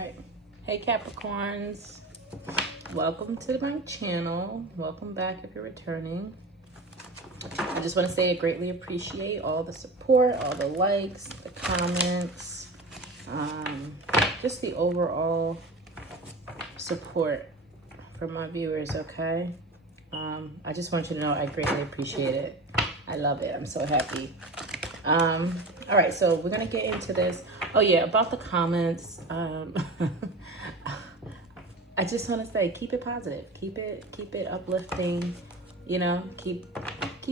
right. Hey Capricorns, welcome to my channel. Welcome back if you're returning. I just want to say I greatly appreciate all the support, all the likes, the comments, just the overall support from my viewers, okay? I just want you to know I greatly appreciate it. I love it. I'm so happy. All right, so we're gonna get into this. Oh yeah, about the comments. I just want to say, keep it positive, keep it uplifting. You know, keep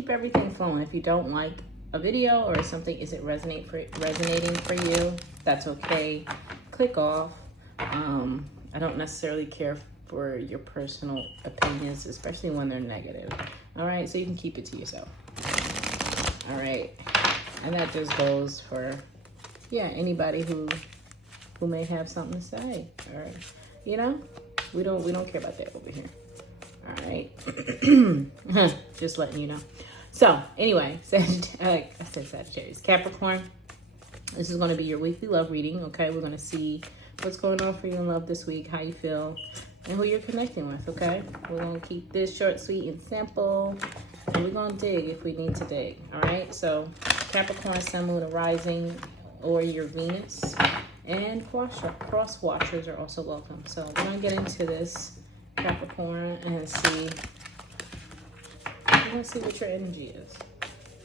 everything flowing. If you don't like a video or something isn't resonating for you, that's okay. Click off. I don't necessarily care for your personal opinions, especially when they're negative. All right, so you can keep it to yourself. All right, and that just goes for, yeah, anybody who may have something to say. All right, you know, we don't care about that over here. All right, just letting you know. So anyway, I said Sagittarius, Capricorn. This is going to be your weekly love reading. Okay, we're going to see what's going on for you in love this week, how you feel, and who you're connecting with. Okay, we're going to keep this short, sweet, and simple. And we're going to dig if we need to dig. All right, so Capricorn, Sun, Moon, and Rising, or your Venus, and cross watchers are also welcome. So we're going to get into this, Capricorn, and see. I want to see what your energy is.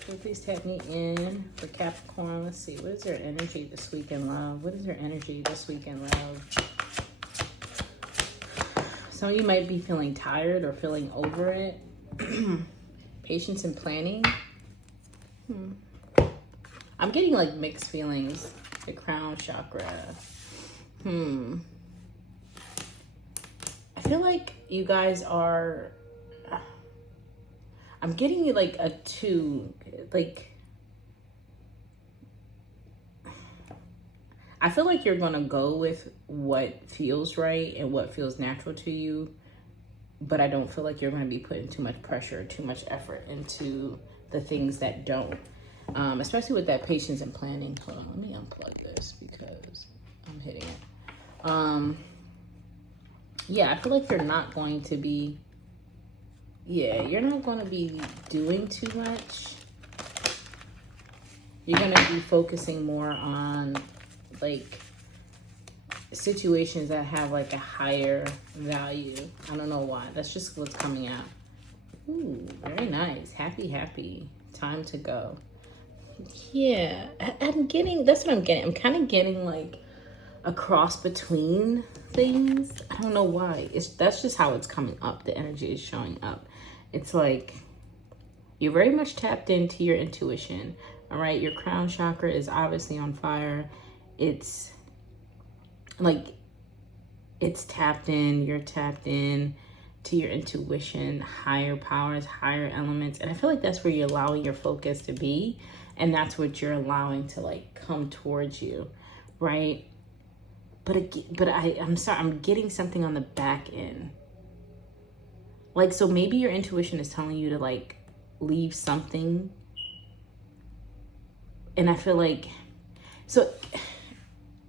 So please tap me in for Capricorn. Let's see, what is your energy this week in love? What is your energy this week in love? Some of you might be feeling tired or feeling over it. Patience and planning. I'm getting like mixed feelings. The crown chakra. I feel like you guys are, I'm getting like a 2, like, I feel like you're gonna go with what feels right and what feels natural to you, but I don't feel like you're gonna be putting too much pressure, too much effort into the things that don't, especially with that patience and planning. Hold on, let me unplug this because I'm hitting it. Yeah, I feel like you're not going to be, you're not going to be doing too much. You're going to be focusing more on like situations that have like a higher value. I don't know why. That's just what's coming out. Ooh, very nice. Happy. Time to go. Yeah, I'm getting, that's what I'm getting. I'm kind of getting like a cross between things. I don't know why. That's just how it's coming up. The energy is showing up. It's like you're very much tapped into your intuition. All right, your crown chakra is obviously on fire. It's like it's tapped in. You're tapped in to your intuition, higher powers, higher elements, and I feel like that's where you're allowing your focus to be, and that's what you're allowing to like come towards you, right? But I'm sorry, I'm getting something on the back end. Like, so maybe your intuition is telling you to like leave something. And I feel like, so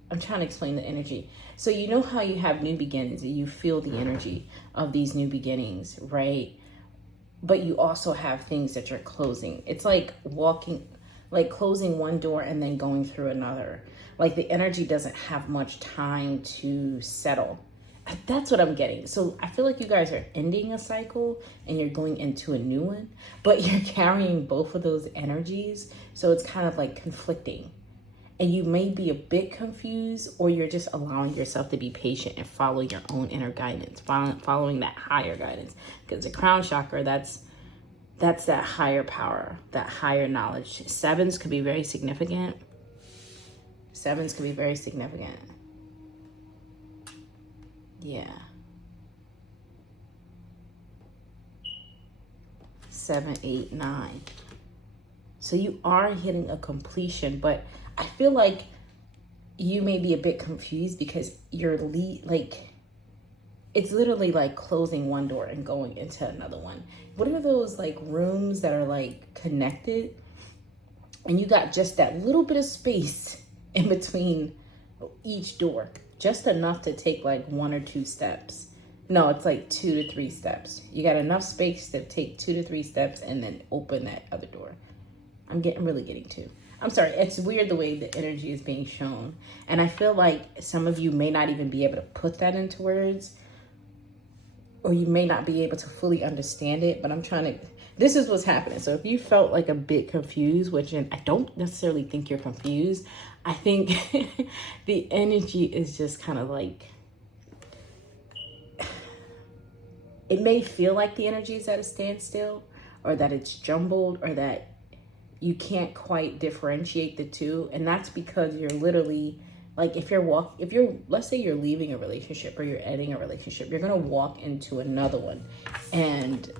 I'm trying to explain the energy. So you know how you have new beginnings and you feel the energy of these new beginnings, right? But you also have things that you're closing. It's like walking, like closing one door and then going through another. Like the energy doesn't have much time to settle. That's what I'm getting. So I feel like you guys are ending a cycle and you're going into a new one, but you're carrying both of those energies. So it's kind of like conflicting. And you may be a bit confused, or you're just allowing yourself to be patient and follow your own inner guidance, following that higher guidance. Because the crown chakra, that's that higher power, that higher knowledge. Sevens could be very significant. Yeah. 7, 8, 9. So you are hitting a completion, but I feel like you may be a bit confused because you're it's literally like closing one door and going into another one. What are those like rooms that are like connected and you got just that little bit of space in between each door? just enough to take like 1 or 2 steps. No, it's like 2 to 3 steps. You got enough space to take 2 to 3 steps and then open that other door. I'm really getting to. I'm sorry, it's weird the way the energy is being shown. And I feel like some of you may not even be able to put that into words, or you may not be able to fully understand it, but I'm trying to, this is what's happening. So if you felt like a bit confused, which I don't necessarily think you're confused, I think the energy is just kind of like, it may feel like the energy is at a standstill, or that it's jumbled, or that you can't quite differentiate the two. And that's because you're literally, like, if you're, let's say you're leaving a relationship or you're ending a relationship, you're going to walk into another one, and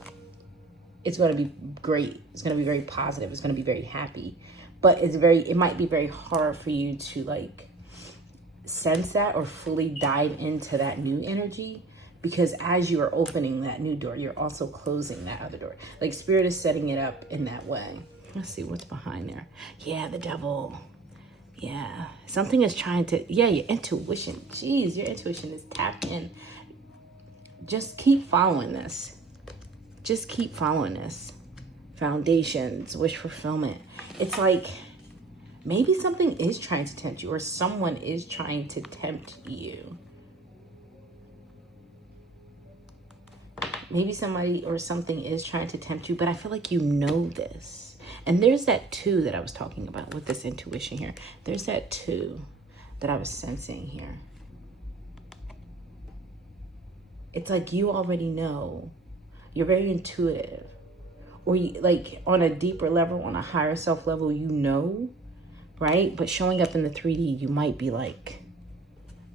it's going to be great. It's going to be very positive. It's going to be very happy, but it might be very hard for you to like sense that or fully dive into that new energy, because as you are opening that new door, you're also closing that other door. Like, Spirit is setting it up in that way. Let's see what's behind there. Yeah, the devil. Yeah, something is trying to, yeah, your intuition. Jeez, your intuition is tapped in. Just keep following this. Just keep following this. Foundations, wish fulfillment. It's like maybe something is trying to tempt you, or someone is trying to tempt you. Maybe somebody or something is trying to tempt you, but I feel like you know this. And there's that 2 that I was talking about with this intuition here. There's that 2 that I was sensing here. It's like you already know. You're very intuitive. Or you, like on a deeper level, on a higher self level, you know, right? But showing up in the 3D, you might be like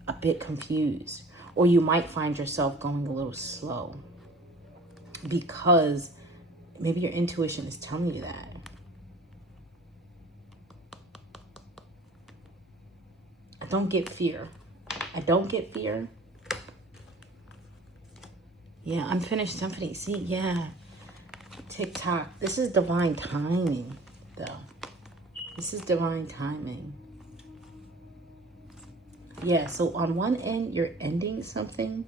a bit confused. Or you might find yourself going a little slow, because maybe your intuition is telling you that. I don't get fear. I don't get fear. Yeah, unfinished symphony. See, yeah. TikTok. This is divine timing, though. This is divine timing. Yeah, so on one end, you're ending something.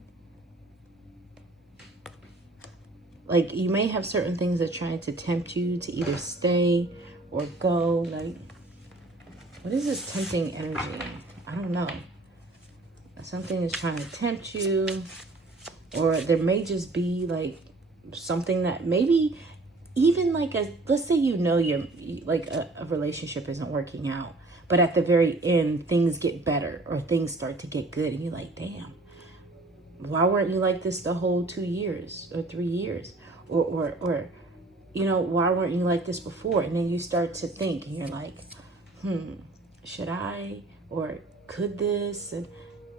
Like, you may have certain things that are trying to tempt you to either stay or go. Like, what is this tempting energy? I don't know. Something is trying to tempt you, or there may just be like something that maybe even like let's say you're like a relationship isn't working out, but at the very end things get better or things start to get good, and you're like, damn, why weren't you like this the whole 2 years or 3 years, or you know, why weren't you like this before? And then you start to think, and you're like, should I, or could this?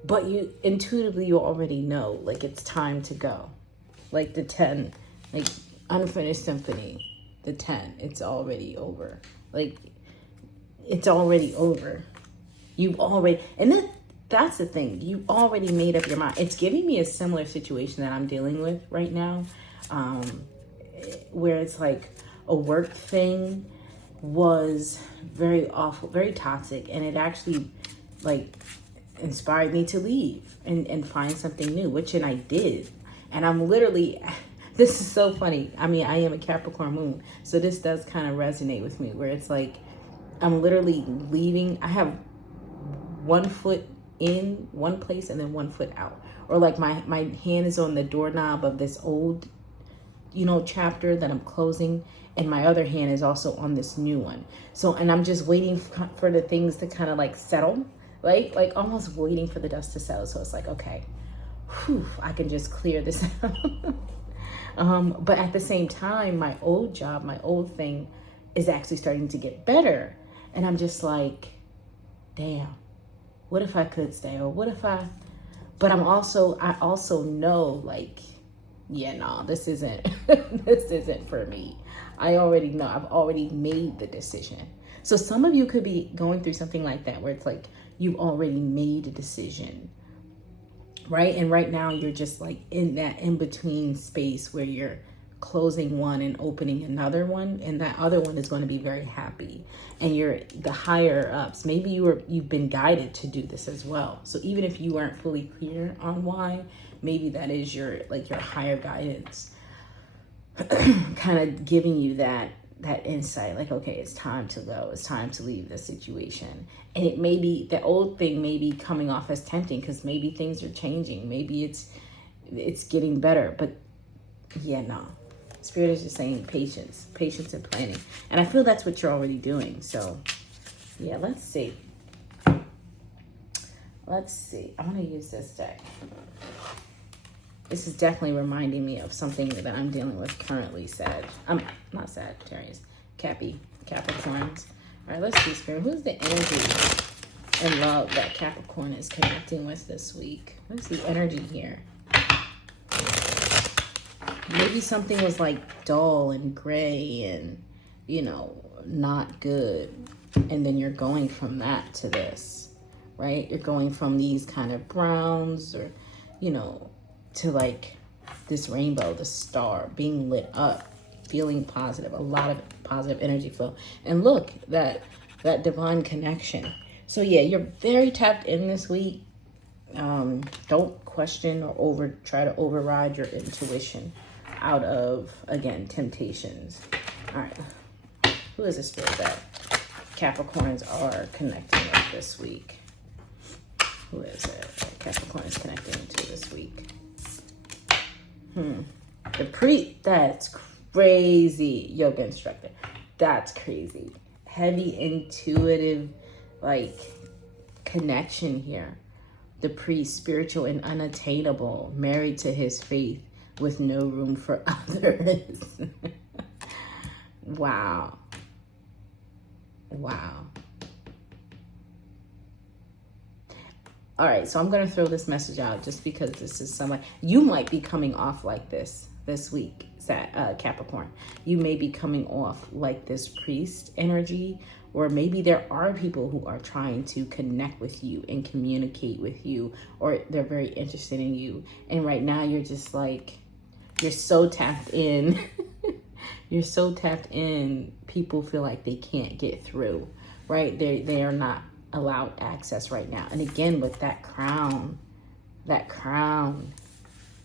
But you intuitively, you already know, like, it's time to go. Like the 10, like unfinished symphony, the 10, it's already over. Like, it's already over. You've already, and that's the thing, you already made up your mind. It's giving me a similar situation that I'm dealing with right now, where it's like a work thing was very awful, very toxic, and it actually like inspired me to leave and find something new, and I did. And I'm literally, this is so funny. I mean, I am a Capricorn moon, so this does kind of resonate with me, where it's like, I'm literally leaving. I have 1 foot in one place and then 1 foot out. Or like my hand is on the doorknob of this old, you know, chapter that I'm closing, and my other hand is also on this new one. So, and I'm just waiting for the things to kind of like settle, right? Like almost waiting for the dust to settle. So it's like, okay, whew, I can just clear this out. But at the same time, my old job, my old thing is actually starting to get better. And I'm just like, damn, what if I could stay? Or what if but I also know, like, yeah, no, this isn't, this isn't for me. I already know, I've already made the decision. So some of you could be going through something like that, where it's like, you've already made a decision, right? And right now you're just like in that in-between space where you're closing one and opening another one, and that other one is going to be very happy. And you're the higher ups, maybe you've been guided to do this as well. So even if you weren't fully clear on why, maybe that is your higher guidance kind of giving you that insight, like, okay, it's time to go, it's time to leave this situation. And it may be the old thing may be coming off as tempting because maybe things are changing, maybe it's getting better, but yeah, no, Spirit is just saying patience and planning, and I feel that's what you're already doing. So yeah, let's see, I'm gonna use this deck. This is definitely reminding me of something that I'm dealing with currently, not Sagittarius, Capricorns. All right, let's see, Spirit. Who's the energy and love that Capricorn is connecting with this week? What's the energy here? Maybe something was like dull and gray and, not good. And then you're going from that to this, right? You're going from these kind of browns or, to like this rainbow, the star being lit up, feeling positive, a lot of positive energy flow. And look, that divine connection. So yeah, you're very tapped in this week. Don't question or try to override your intuition out of, again, temptations. All right, who is the spirit that Capricorns are connecting with this week? Who is it that Capricorn is connecting to this week? That's crazy. Yoga instructor. That's crazy. Heavy intuitive, connection here. The priest, spiritual and unattainable, married to his faith with no room for others. Wow. All right, so I'm going to throw this message out just because this is somebody, you might be coming off like this week, Capricorn. You may be coming off like this priest energy, or maybe there are people who are trying to connect with you and communicate with you, or they're very interested in you. And right now you're just like, you're so tapped in. You're so tapped in. People feel like they can't get through, right? They are not allowed access right now. And again, with that crown,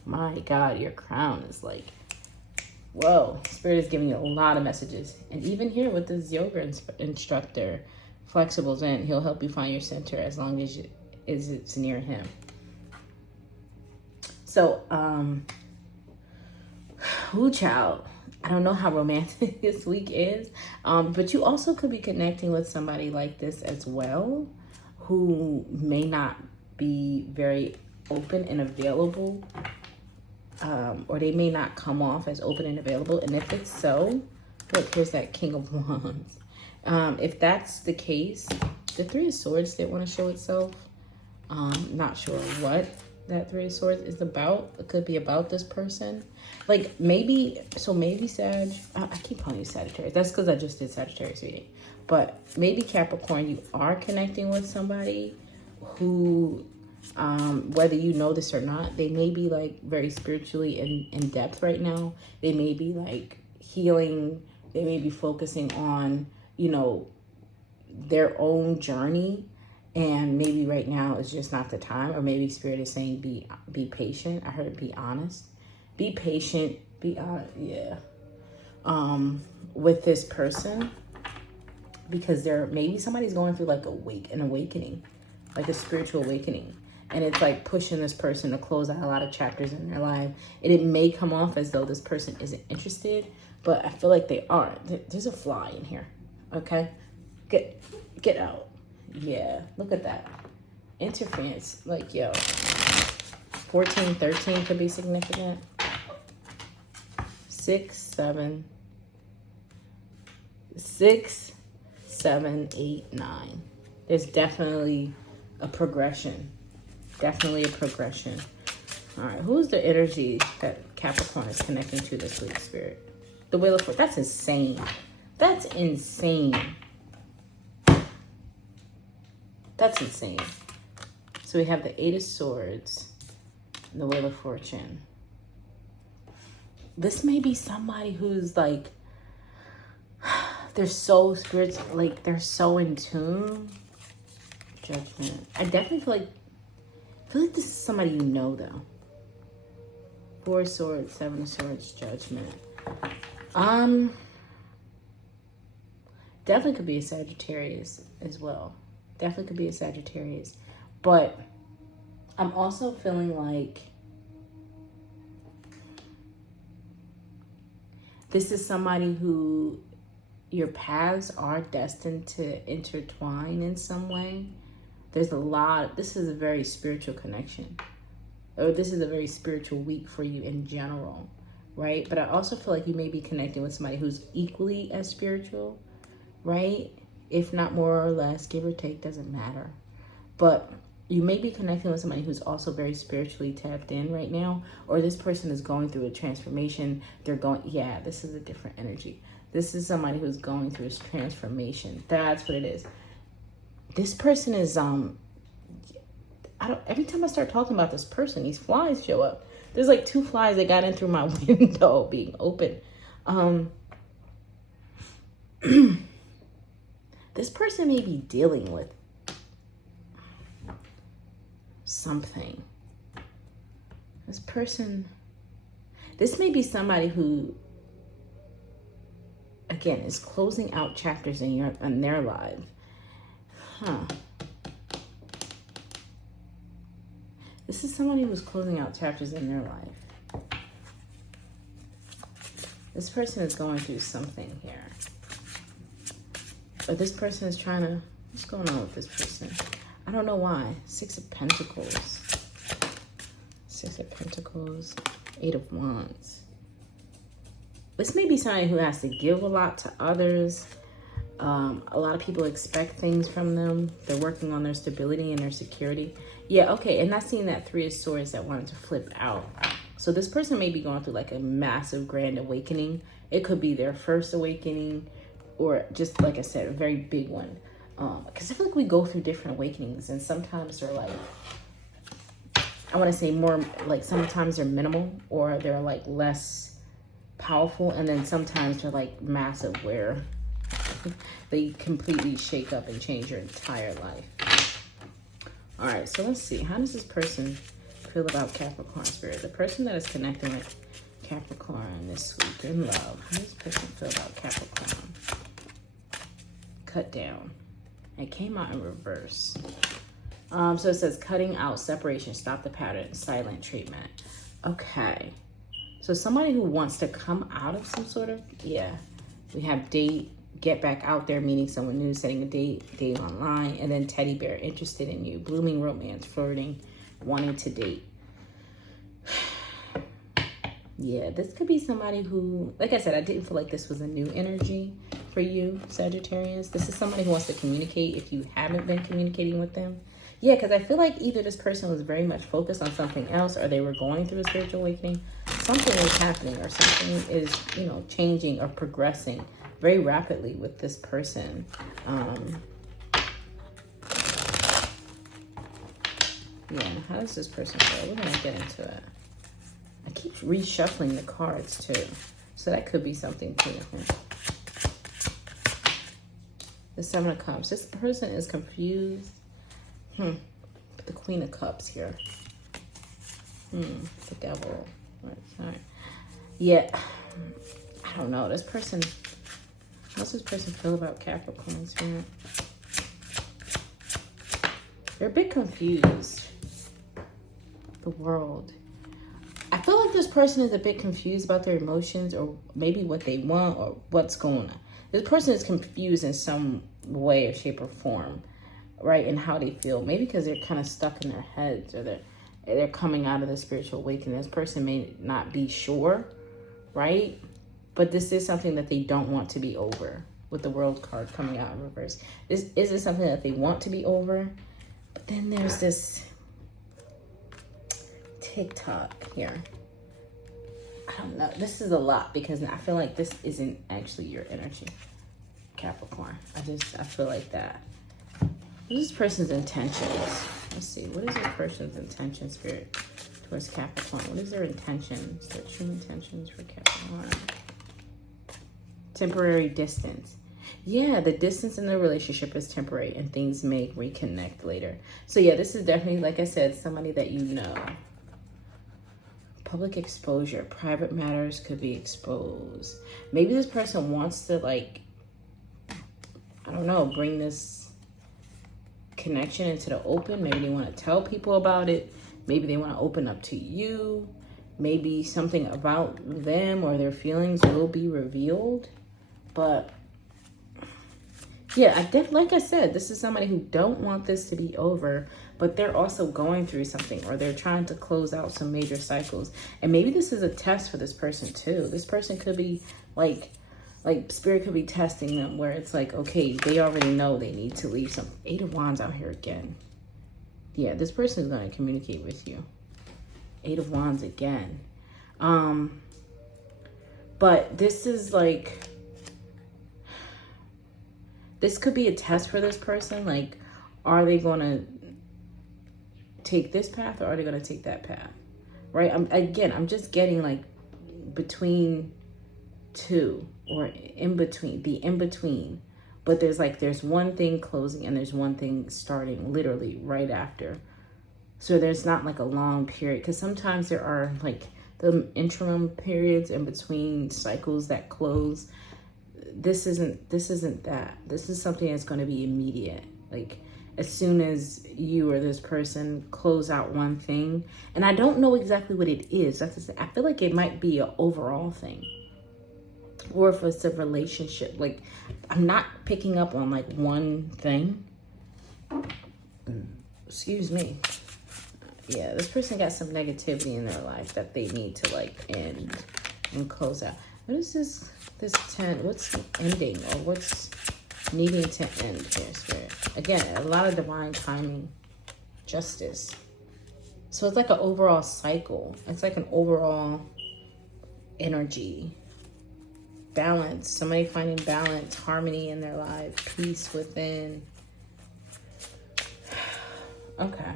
my God, your crown is like, whoa, Spirit is giving you a lot of messages. And even here with this yoga instructor, flexible Zen, he'll help you find your center as long as it's near him. So, child, I don't know how romantic this week is, but you also could be connecting with somebody like this as well, who may not be very open and available, or they may not come off as open and available. And if it's so, look, here's that King of Wands. If that's the case, the Three of Swords did want to show itself. Not sure what that Three of Swords is about. It could be about this person. Like maybe Sag, I keep calling you Sagittarius. That's because I just did Sagittarius reading. But maybe Capricorn, you are connecting with somebody who, whether you know this or not, they may be like very spiritually in depth right now. They may be like healing. They may be focusing on, their own journey. And maybe right now is just not the time. Or maybe Spirit is saying be patient. I heard be honest. Be patient. Be honest. Yeah. With this person. Because maybe somebody's going through like an awakening. Like a spiritual awakening. And it's like pushing this person to close out a lot of chapters in their life. And it may come off as though this person isn't interested. But I feel like they are. There's a fly in here. Okay? Get out. Yeah, look at that. Interference. Like, yo. 14, 13 could be significant. 6, 7, 8, 9. There's definitely a progression. Definitely a progression. All right, who's the energy that Capricorn is connecting to this week, Spirit? The Wheel of Fortune. That's insane. That's insane. That's insane. So we have the Eight of Swords and the Wheel of Fortune. this may be somebody who's like, they're so spiritual, like they're so in tune. Judgment. I definitely feel like this is somebody you know though. 4 of Swords, 7 of Swords, Judgment. Definitely could be a Sagittarius as well. Definitely could be a Sagittarius. But I'm also feeling like this is somebody who your paths are destined to intertwine in some way. There's a lot. This is a very spiritual connection. Or this is a very spiritual week for you in general, right? But I also feel like you may be connecting with somebody who's equally as spiritual, right? If not more or less, give or take, doesn't matter. But you may be connecting with somebody who's also very spiritually tapped in right now, or this person is going through a transformation. They're going, yeah, this is a different energy. This is somebody who's going through this transformation. That's what it is. This person is, every time I start talking about this person, these flies show up. There's like 2 flies that got in through my window being open. This person may be dealing with something. This may be somebody who, again, is closing out chapters in their life. This is somebody who's closing out chapters in their life. This person is going through something here. Or this person is trying to, what's going on with this person? I don't know why. 6 of Pentacles. 6 of Pentacles. 8 of Wands. This may be somebody who has to give a lot to others. A lot of people expect things from them. They're working on their stability and their security. Yeah, okay. And not seeing that 3 of Swords that wanted to flip out. So this person may be going through like a massive grand awakening. It could be their first awakening, or just, like I said, a very big one. Because I feel like we go through different awakenings, and sometimes they're like, I want to say more like, sometimes they're minimal, or they're like less powerful, and then sometimes they're like massive, where they completely shake up and change your entire life. All right, so let's see. How does this person feel about Capricorn spirit? The person that is connecting with Capricorn this week in love. How does this person feel about Capricorn? Cut down. It came out in reverse. So it says cutting out, separation, stop the pattern, silent treatment. Okay. So somebody who wants to come out of some sort of, yeah. We have date, get back out there, meeting someone new, setting a date online, and then teddy bear, interested in you, blooming romance, flirting, wanting to date. Yeah, this could be somebody who, like I said, I didn't feel like this was a new energy for you, Sagittarius. This is somebody who wants to communicate if you haven't been communicating with them. Yeah, because I feel like either this person was very much focused on something else, or they were going through a spiritual awakening. Something is happening, or something is, changing or progressing very rapidly with this person. Yeah, how does this person feel? We're going to get into it. I keep reshuffling the cards too. So that could be something too. The 7 of Cups. This person is confused. Put the Queen of Cups here. The Devil. Right. Yeah. I don't know. This person, how does this person feel about Capricorn spirit? They're a bit confused. The World. I feel like this person is a bit confused about their emotions, or maybe what they want, or what's going on. This person is confused in some way or shape or form, right? And how they feel. Maybe because they're kind of stuck in their heads, or they're coming out of the spiritual awakening. This person may not be sure, right? But this is something that they don't want to be over, with the World card coming out in reverse. Is this something that they want to be over? But then there's this TikTok here. I don't know. This is a lot, because I feel like this isn't actually your energy, Capricorn. I feel like that. What is this person's intentions? Let's see. What is this person's intention, Spirit? towards Capricorn. What is their intentions? Their true intentions for Capricorn. Temporary distance. Yeah, the distance in the relationship is temporary and things may reconnect later. So yeah, this is definitely, like I said, somebody that you know. Public exposure. Private matters could be exposed. Maybe this person wants to, like, I don't know, bring this connection into the open. Maybe they want to tell people about it. Maybe they want to open up to you. Maybe something about them or their feelings will be revealed. But yeah, like I said, this is somebody who don't want this to be over, but they're also going through something, or they're trying to close out some major cycles. And maybe this is a test for this person too. This person could be like Spirit could be testing them, where it's like, okay, they already know they need to leave some. 8 of Wands out here again. Yeah, this person is going to communicate with you. 8 of Wands again. But this is like, this could be a test for this person. Like, are they going to take this path or are they going to take that path? Right? I'm just getting like between two, or in between, the in between. But there's one thing closing and there's one thing starting literally right after. So there's not like a long period, because sometimes there are like the interim periods in between cycles that close. This isn't that. This is something that's going to be immediate. Like, as soon as you or this person close out one thing, and I don't know exactly what it is. I feel like it might be an overall thing, or if it's a relationship. Like, I'm not picking up on like one thing. Excuse me. Yeah, this person got some negativity in their life that they need to like end and close out. What is this 10? What's ending, or what's needing to end here, Spirit? Again, a lot of divine timing, justice. So it's like an overall cycle. It's like an overall energy. Balance. Somebody finding balance, harmony in their life, peace within. Okay.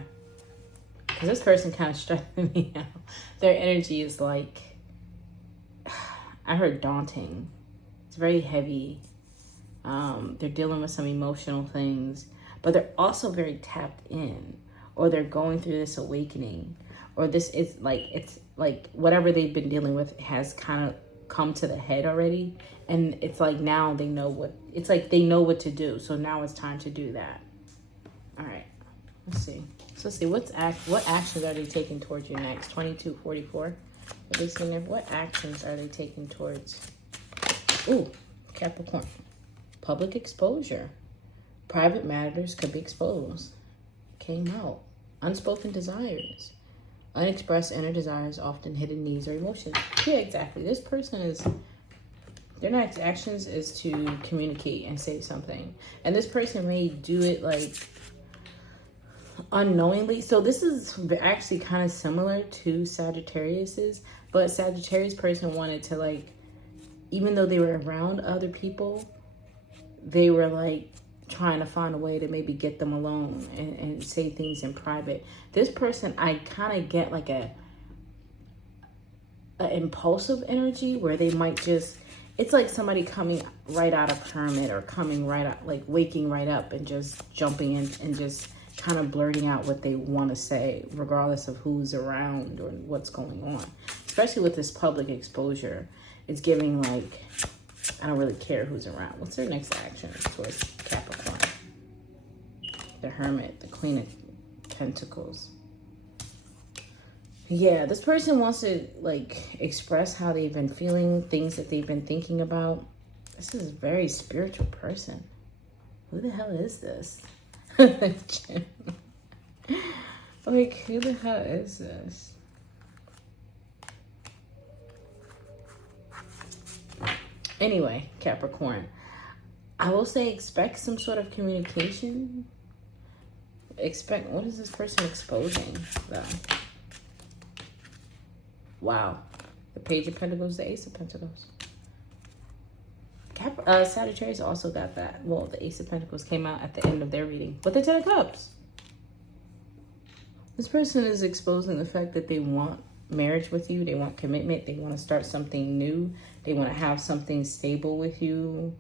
Because this person kind of stressing me out. Their energy is like, I heard daunting. It's very heavy. They're dealing with some emotional things, but they're also very tapped in, or they're going through this awakening, or this is like, it's like whatever they've been dealing with has kind of come to the head already. And it's like, now they know what, it's like they know what to do. So now it's time to do that. All right, let's see. So let's see, what actions are they taking towards you next? 2244. What actions are they taking towards? Ooh, Capricorn. Public exposure. Private matters could be exposed. Came out. Unspoken desires. Unexpressed inner desires, often hidden needs or emotions. Yeah, exactly. This person is, their next actions is to communicate and say something. And this person may do it like unknowingly. So this is actually kind of similar to Sagittarius's, but Sagittarius person wanted to, like, even though they were around other people, they were like trying to find a way to maybe get them alone and say things in private. This person, I kind of get like a impulsive energy where they might just, it's like somebody coming right out of hermit, or coming right out, like waking right up and just jumping in and just kind of blurting out what they want to say, regardless of who's around or what's going on. Especially with this public exposure, it's giving like, I don't really care who's around. What's their next action towards Capricorn? The Hermit, the Queen of Pentacles. Yeah, this person wants to like express how they've been feeling, things that they've been thinking about. This is a very spiritual person. Who the hell is this? Like, who the hell is this? Anyway, Capricorn, I will say expect some sort of communication. Expect, what is this person exposing though? Wow. The Page of Pentacles, the Ace of Pentacles. Sagittarius also got that. Well, the Ace of Pentacles came out at the end of their reading. But the Ten of Cups. This person is exposing the fact that they want marriage with you. They want commitment. They want to start something new. They want to have something stable with you.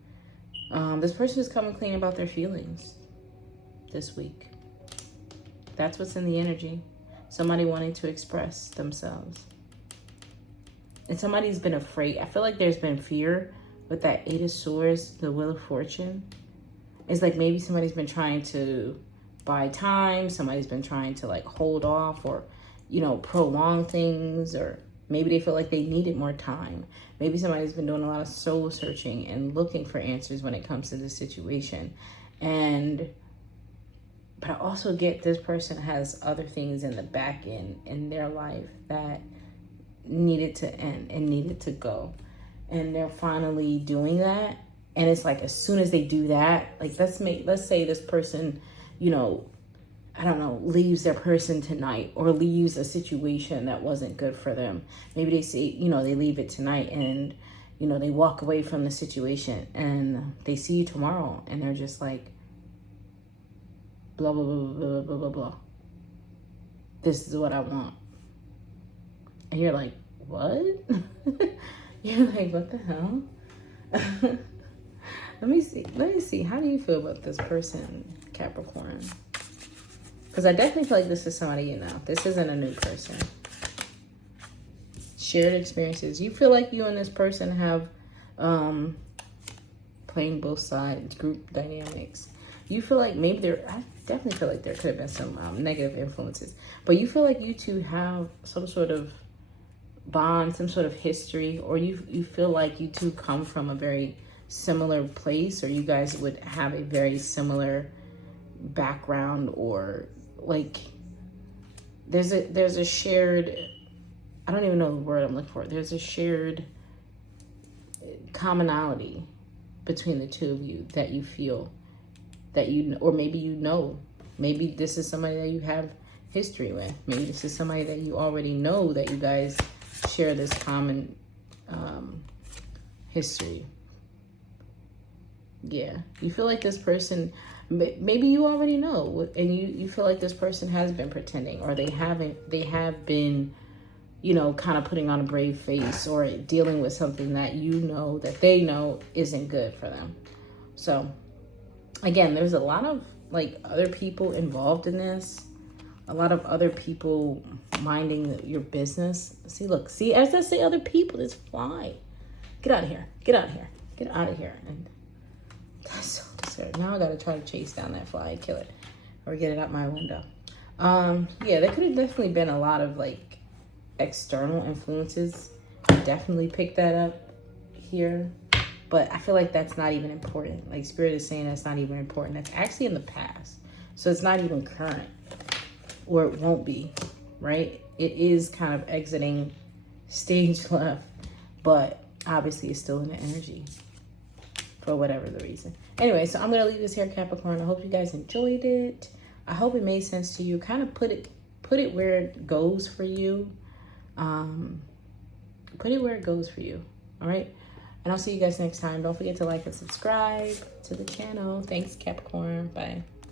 This person is coming clean about their feelings this week. That's what's in the energy. Somebody wanting to express themselves. And somebody's been afraid. I feel like there's been fear with that Eight of Swords, the Wheel of Fortune. It's like maybe somebody's been trying to buy time. Somebody's been trying to like hold off or, you know, prolong things, or maybe they feel like they needed more time. Maybe somebody's been doing a lot of soul searching and looking for answers when it comes to this situation. But I also get this person has other things in the back end in their life that needed to end and needed to go. And they're finally doing that. And it's like, as soon as they do that, like let's say this person, you know, I don't know, leaves their person tonight, or leaves a situation that wasn't good for them. Maybe they say, you know, they leave it tonight and, you know, they walk away from the situation and they see you tomorrow and they're just like, blah, blah, blah, blah, blah, blah, blah. This is what I want. And you're like, what? You're like, what the hell? Let me see. How do you feel about this person, Capricorn? Because I definitely feel like this is somebody you know. This isn't a new person. Shared experiences. You feel like you and this person have playing both sides, group dynamics. You feel like maybe I definitely feel like there could have been some negative influences. But you feel like you two have some sort of bond, some sort of history, or you feel like you two come from a very similar place, or you guys would have a very similar background, or like there's a shared, I don't even know the word I'm looking for. There's a shared commonality between the two of you that you feel that you, or maybe you know, maybe this is somebody that you have history with. Maybe this is somebody that you already know, that you guys share this common history. Yeah, you feel like this person, maybe you already know, and you feel like this person has been pretending, or they have been, you know, kind of putting on a brave face, or dealing with something that you know that they know isn't good for them. So again, there's a lot of like other people involved in this, a lot of other people minding your business. See, as I say, other people, this fly, get out of here, get out of here, get out of here. And that's so disturbing. Now I gotta try to chase down that fly and kill it, or get it out my window. Yeah, there could have definitely been a lot of like external influences. I definitely picked that up here, but I feel like that's not even important. Like Spirit is saying that's not even important. That's actually in the past, so it's not even current, or it won't be, right? It is kind of exiting stage left, but obviously it's still in the energy for whatever the reason. Anyway, so I'm going to leave this here, Capricorn. I hope you guys enjoyed it. I hope it made sense to you. Kind of put it where it goes for you. Put it where it goes for you. All right? And I'll see you guys next time. Don't forget to like and subscribe to the channel. Thanks, Capricorn. Bye.